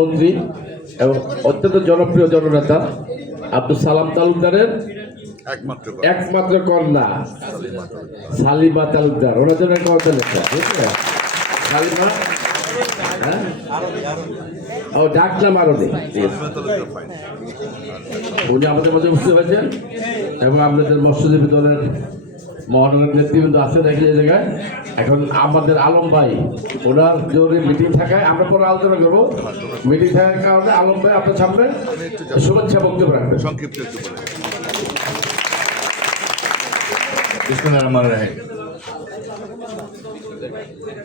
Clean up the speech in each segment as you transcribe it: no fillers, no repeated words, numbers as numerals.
মন্ত্রী এবং অত্যন্ত জনপ্রিয় জননেতা আব্দুল সালাম তালুকদারের একমাত্র কন্যা সালিমা তালুকদার, ওনার জন্য একটা লেখা সালিমা, ও ডাকলাম আরো নেই, উনি আমাদের মধ্যে বুঝতে পারছেন এবং আপনাদের মৎস্যজীবী দলের মহানগর নেতৃবৃন্দ আছেন এই জায়গায়। এখন আমাদের আলম ভাই ওনার জোরে মিটিং থাকায় আমরা পরে আলোচনা করবো। মিটিং থাকার কারণে আলম ভাই আপনার সামনে শুভেচ্ছা বক্তব্য রাখবেন সংক্ষিপ্ত একটু বলে।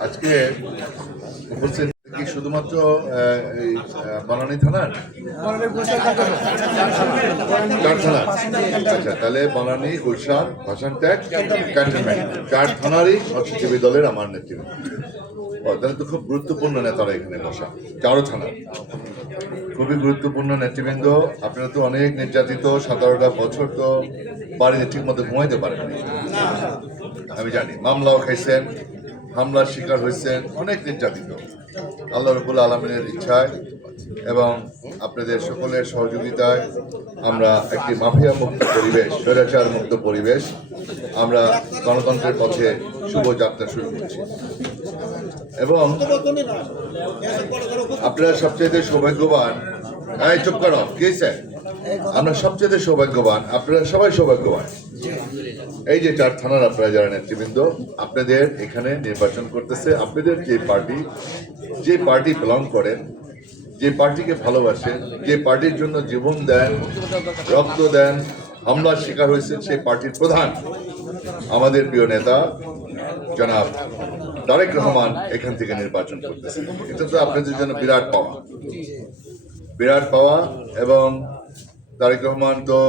আজকে উপস্থিত কি শুধুমাত্র বনানী থানার আচ্ছা, তাহলে বনানী, গুলশান, ভাসান ট্যাগ, ক্যান্টনমেন্ট 4 থানারই মৎস্যজীবী দলের আমার নেতৃত্ব। তাহলে তো খুব গুরুত্বপূর্ণ নেতারা এখানে বসা, 4 থানার খুবই গুরুত্বপূর্ণ নেতৃবৃন্দ। আপনারা তো অনেক নির্যাতিত, 17টা বছর তো বাড়িতে ঠিক মতো ঘুমাইতে পারেন, আমি জানি। মামলাও খাইছেন, হামলার শিকার হয়েছেন, অনেক নির্যাতিত। আল্লাহ রাব্বুল আলামিনের ইচ্ছায় এবং আপনাদের সকলের সহযোগিতায় আমরা একটি মাফিয়া মুক্ত পরিবেশ, স্বৈরাচার মুক্ত পরিবেশ, আমরা গণতন্ত্রের পথে শুভ যাত্রা শুরু করছি। এবং আপনারা সবচেয়ে সৌভাগ্যবান, চুপ করো কি স্যার, আমরা সবচেয়ে সৌভাগ্যবান, আপনারা সবাই সৌভাগ্যবান। এই যে 4 থানার আপনারা যারা নেতৃবৃন্দ, আপনাদের এখানে নির্বাচন করতেছে আপনাদের যে পার্টি বিলং করেন, যে পার্টিকে ভালোবাসেন, যে পার্টির জন্য জীবন দেন, রক্ত দেন, হামলার শিকার হয়েছেন, সেই পার্টির প্রধান আমাদের প্রিয় নেতা জনাব তারেক রহমান এখান থেকে নির্বাচন করতেছে। এটা তো আপনাদের জন্য বিরাট পাওয়া। এবং তারেক রহমান তো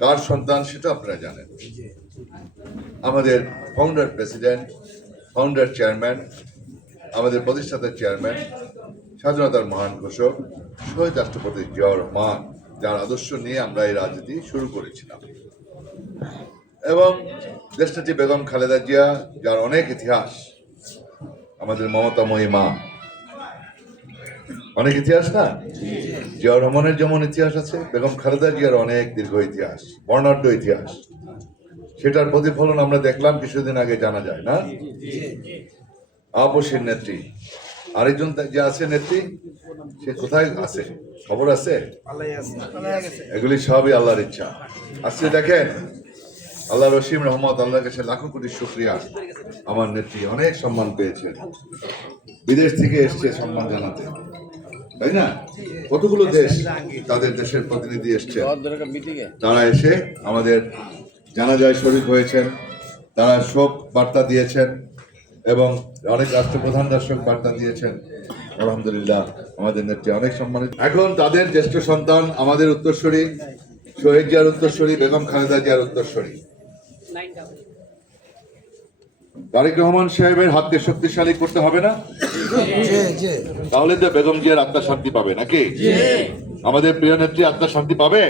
কার সন্তান সেটা আপনারা জানেন। আমাদের ফাউন্ডার প্রেসিডেন্ট, ফাউন্ডার চেয়ারম্যান, আমাদের প্রতিষ্ঠাতা চেয়ারম্যান, স্বাধীনতার মহান ঘোষক শহীদ রাষ্ট্রপতি জিয়াউর রহমান, যার আদর্শ নিয়ে আমরা এই রাজনীতি শুরু করেছিলাম। এবং দেশনেত্রী বেগম খালেদা জিয়া, যার অনেক ইতিহাস, আমাদের মমতাময়ী মা, অনেক ইতিহাস না? জিয়াউর রহমানের যেমন ইতিহাস আছে, বেগম খালেদা জিয়ার অনেক দীর্ঘ ইতিহাস, বর্ণাঢ্য ইতিহাস। সেটার প্রতিফলন আমরা দেখলাম কিছুদিন আগে, জানা যায় না? আপসীর নেত্রী, আরেকজন যে আছে নেত্রী, সে কোথায় আছে খবর আছে? এগুলি সবই আল্লাহর ইচ্ছা। আজকে দেখেন আল্লাহ রসিম রহমত, আল্লাহর কাছে লাখো কোটি শুকরিয়া, আমার নেত্রী অনেক সম্মান পেয়েছেন, বিদেশ থেকে এসছে সম্মান জানাতে, তাই না? কতগুলো দেশ, তাদের দেশের প্রতিনিধি এসছে, তারা এসে আমাদের জানাজায় শরীক হয়েছেন, তারা শোক বার্তা দিয়েছেন এবং অনেক রাষ্ট্রপ্রধানরা শোক বার্তা দিয়েছেন। আলহামদুলিল্লাহ, আমাদের নেত্রী অনেক সম্মানিত। এখন তাদের জ্যেষ্ঠ সন্তান, আমাদের উত্তরসূরি, শহীদ জিয়ার উত্তরসূরি, বেগম খালেদা জিয়ার উত্তরসূরি তারেক রহমান সাহেবের হাতকে শক্তিশালী করতে হবে না? তাহলে তো বেগম জিয়ার আত্মা শান্তি পাবে নাকি? আমাদের প্রিয় নেত্রী আত্মা শান্তি পাবে,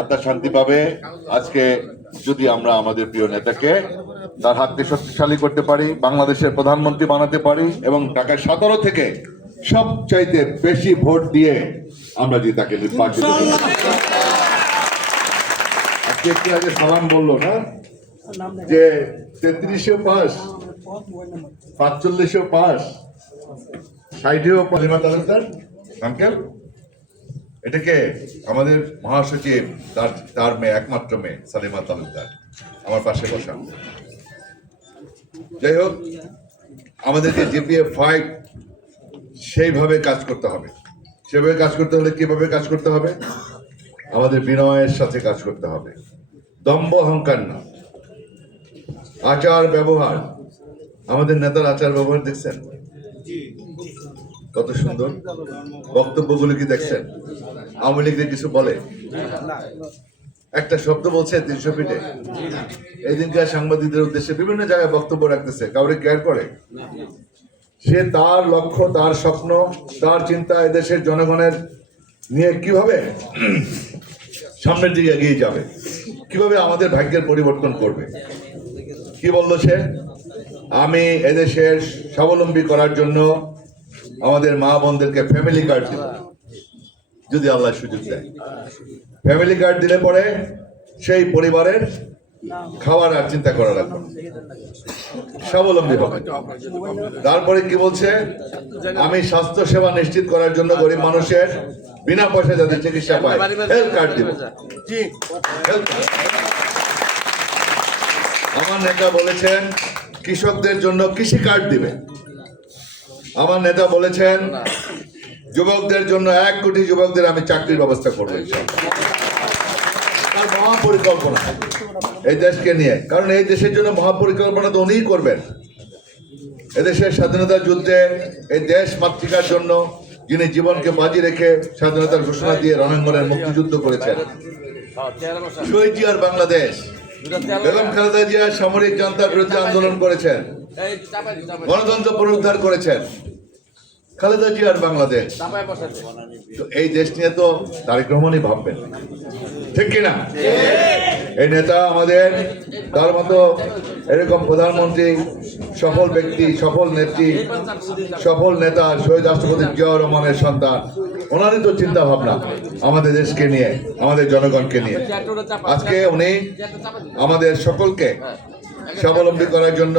আত্মা শান্তি পাবে আজকে যদি আমরা আমাদের প্রিয় নেতাকে তার হাতকে শক্তিশালী করতে পারি, বাংলাদেশের প্রধানমন্ত্রী বানাতে পারি এবং ঢাকা 17 থেকে সবচাইতে বেশি ভোট দিয়ে আমরা যদি তাকে নির্বাচিত করি। আজকে একটু আগে সালাম বললো না যে 3300 পাস, 4500 পাস, 60ও সালিমা তালুকদার আঙ্কেল, এটাকে আমাদের মহাসচিব, তার মেয়ে, একমাত্র মেয়ে সালিমা তালুকদার আমার পাশে বসা। যাই হোক, আমাদের যে জিপিএ 5 সেইভাবে কাজ করতে হবে। সেভাবে কাজ করতে হলে কিভাবে কাজ করতে হবে? আমাদের বিনয়ের সাথে কাজ করতে হবে, দম্ভ অহংকার না। আচার ব্যবহার, আমাদের নেতার আচার ব্যবহার দেখছেন কত সুন্দর, বক্তব্যগুলো কি দেখছেন? আওয়ামী লীগের কিছু বলে, একটা শব্দ বলছে 300 ফিটে। এই দিনকার সাংবাদিকদের উদ্দেশ্যে বিভিন্ন জায়গায় বক্তব্য রাখতেছে, কাউরে কেয়ার করে? সে তার লক্ষ্য, তার স্বপ্ন, তার চিন্তা এদেশের জনগণের নিয়ে কিভাবে সামনের দিকে এগিয়ে যাবে, কিভাবে আমাদের ভাগ্যের পরিবর্তন করবে। কি বললো সে? আমি এদেশের স্বাবলম্বী করার জন্য আমাদের মা বোনদেরকে ফ্যামিলি কার্ড দিব, যদি আল্লাহ সুযোগ দেয়। ফ্যামিলি কার্ড দিলে পরে সেই পরিবারের খাওয়ার আর চিন্তা করা লাগবে না, স্বাবলম্বী হবে। তারপরে কি বলছে, আমি স্বাস্থ্য সেবা নিশ্চিত করার জন্য গরিব মানুষের বিনা পয়সা যাতে চিকিৎসা পায় হেলথ কার্ড দিব। Health card. আমার নেতা বলেছেন কৃষকদের জন্য কৃষি কার্ড দিবে। আমার নেতা বলেছেন যুবকদের জন্য 1 কোটি যুবকদের আমি চাকরির ব্যবস্থা করবো। তার মহাপরিকল্পনা এই দেশকে নিয়ে, কারণ এই দেশের জন্য মহাপরিকল্পনা তো উনিই করবেন। এদেশের স্বাধীনতা যুদ্ধে এই দেশ মাতৃকার জন্য যিনি জীবনকে বাজি রেখে স্বাধীনতার ঘোষণা দিয়ে রণাঙ্গনের মুক্তিযুদ্ধ করেছেন, শহীদ জিয়ার বাংলাদেশ। বেগম খালেদা জিয়া সামরিক জনতার বিরুদ্ধে আন্দোলন করেছেন, গণতন্ত্র পুনরুদ্ধার করেছেন। খালেদা জিয়ার বাংলাদেশ, তো এই দেশ নিয়ে তো তারেক রহমানই ভাববেন, ঠিক কিনা? এই নেতা আমাদের, তার মতো এরকম প্রধানমন্ত্রী, সফল ব্যক্তি, সফল নেত্রী, সফল নেতা শহীদ রাষ্ট্রপতি জিয়াউর রহমানের সন্তান, ওনারই তো চিন্তা ভাবনা আমাদের দেশকে নিয়ে, আমাদের জনগণকে নিয়ে। আজকে উনি আমাদের সকলকে স্বাবলম্বী করার জন্য,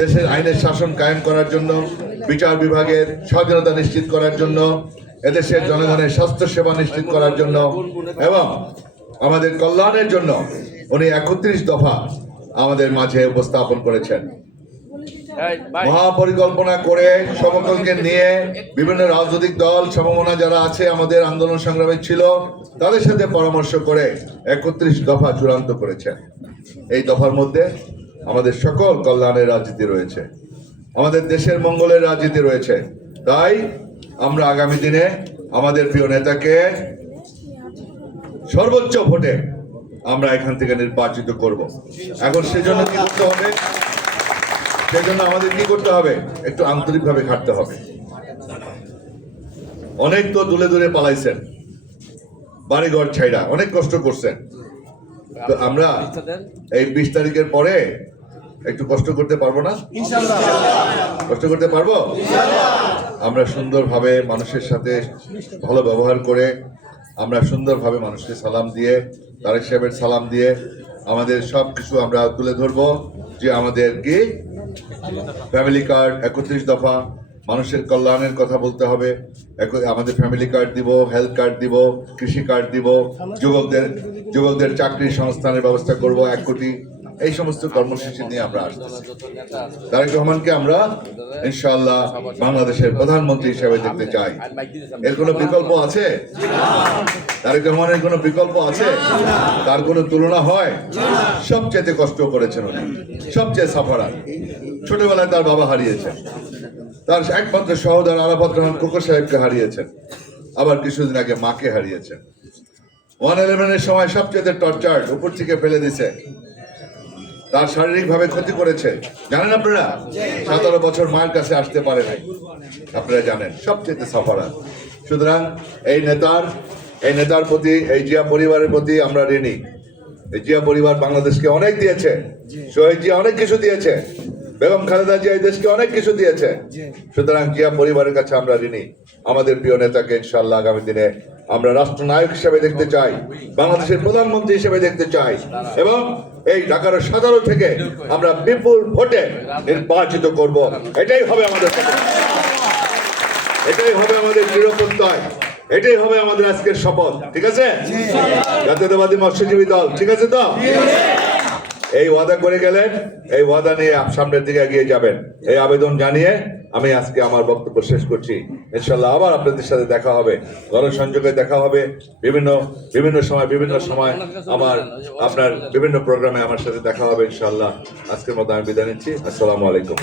দেশের আইনের শাসন কায়েম করার জন্য, বিচার বিভাগের স্বাধীনতা নিশ্চিত করার জন্য, এদেশের জনগণের স্বাস্থ্য সেবা নিশ্চিত করার জন্য এবং আমাদের কল্যাণের জন্য উনি 31 দফা আমাদের মাঝে উপস্থাপন করেছেন। মহাপরিকল্পনা করে সকলকে নিয়ে বিভিন্ন রাজনৈতিক দল সমমনা যারা আছে আমাদের আন্দোলন সংগ্রামে ছিল, তাদের সাথে পরামর্শ করে 31 দফা চূড়ান্ত করেছেন। এই দফার মধ্যে আমাদের সকল কল্যাণের রাজনীতি রয়েছে, আমাদের দেশের মঙ্গলের রাজনীতি রয়েছে। তাই আমরা আগামী দিনে আমাদের প্রিয় নেতাকে সর্বোচ্চ ভোটে আমরা এখান থেকে নির্বাচিত করব। এখন সেজন্য কি করতে হবে? সেজন্য আমাদের কি করতে হবে? একটু আন্তরিকভাবে খাটতে হবে। অনেক তো দূরে দূরে পালাইছেন, বাড়িঘর ছাইড়া অনেক কষ্ট করছেন। তো আমরা এই 20 তারিখের পরে একটু কষ্ট করতে পারবো না? কষ্ট করতে পারবো? আমরা সুন্দরভাবে মানুষের সাথে ভালো ব্যবহার করে, আমরা সুন্দরভাবে মানুষকে সালাম দিয়ে, তারেক সাহেবের সালাম দিয়ে আমাদের সব কিছু আমরা তুলে ধরবো যে আমাদের কি ফ্যামিলি কার্ড 31 দফা, মানুষের কল্যাণের কথা বলতে হবে। আমাদের ফ্যামিলি কার্ড দিব, হেলথ কার্ড দিব, কৃষি কার্ড দিব, যুবকদের চাকরির সংস্থানের ব্যবস্থা করব 1 কোটি। এই সমস্ত কর্মসূচি নিয়ে আমরা আসতেছি। তারেক রহমানকে আমরা ইনশাআল্লাহ বাংলাদেশের প্রধানমন্ত্রী হিসেবে দেখতে চাই। এর কোনো বিকল্প আছে? তারেক রহমানের কোনো বিকল্প আছে? তার কোনো তুলনা হয়? সবচেয়ে কষ্ট করেছেন উনি, সবচেয়ে সাফারার। ছোটবেলায় তার বাবা হারিয়েছেন, তার একমাত্র সহোদর আরাফাত রহমান কোকো সাহেবকে হারিয়েছেন, আবার কিছুদিন আগে মাকে হারিয়েছেন। 1/11-এর সময় সবচেয়ে টর্চার, উপর থেকে ফেলে দিছে, তার শারীরিকভাবে ক্ষতি করেছে। জানেন আপনারা? 17 বছর মায়ের কাছে আসতে পারে নাই, আপনারা জানেন, সবচেয়ে সাফারার। সুতরাং এই নেতার প্রতি, এই জিয়া পরিবারের প্রতি আমরা ঋণী। এই জিয়া পরিবার বাংলাদেশকে অনেক দিয়েছে, শহীদ জিয়া অনেক কিছু দিয়েছে, বেগম খালেদা জিয়া এই দেশকে অনেক কিছু দিয়েছে। সুতরাং জিয়া পরিবারের কাছে আমরা ঋণী। আমাদের প্রিয় নেতাকে ইনশাআল্লাহ আগামী দিনে আমরা রাষ্ট্রনায়ক হিসেবে দেখতে চাই, বাংলাদেশের প্রধানমন্ত্রী হিসেবে দেখতে চাই এবং এই ঢাকার 17 থেকে আমরা বিপুল ভোটে নির্বাচিত করব। এটাই হবে আমাদের, এটাই হবে আমাদের দৃঢ় প্রত্যয়, এটাই হবে আমাদের আজকের শপথ। ঠিক আছে? জাতীয়তাবাদী মৎস্যজীবী দল, ঠিক আছে তো? এই ওয়াদা করে গেলেন, এই ওয়াদা নিয়ে সামনের দিকে এগিয়ে যাবেন, এই আবেদন জানিয়ে আমি আজকে আমার বক্তব্য শেষ করছি। ইনশাআল্লাহ আবার আপনাদের সাথে দেখা হবে, গণসংযোগে দেখা হবে, বিভিন্ন সময় আপনার বিভিন্ন প্রোগ্রামে আমার সাথে দেখা হবে ইনশাআল্লাহ। আজকের মতো আমি বিদায় নিচ্ছি। আসসালামু আলাইকুম।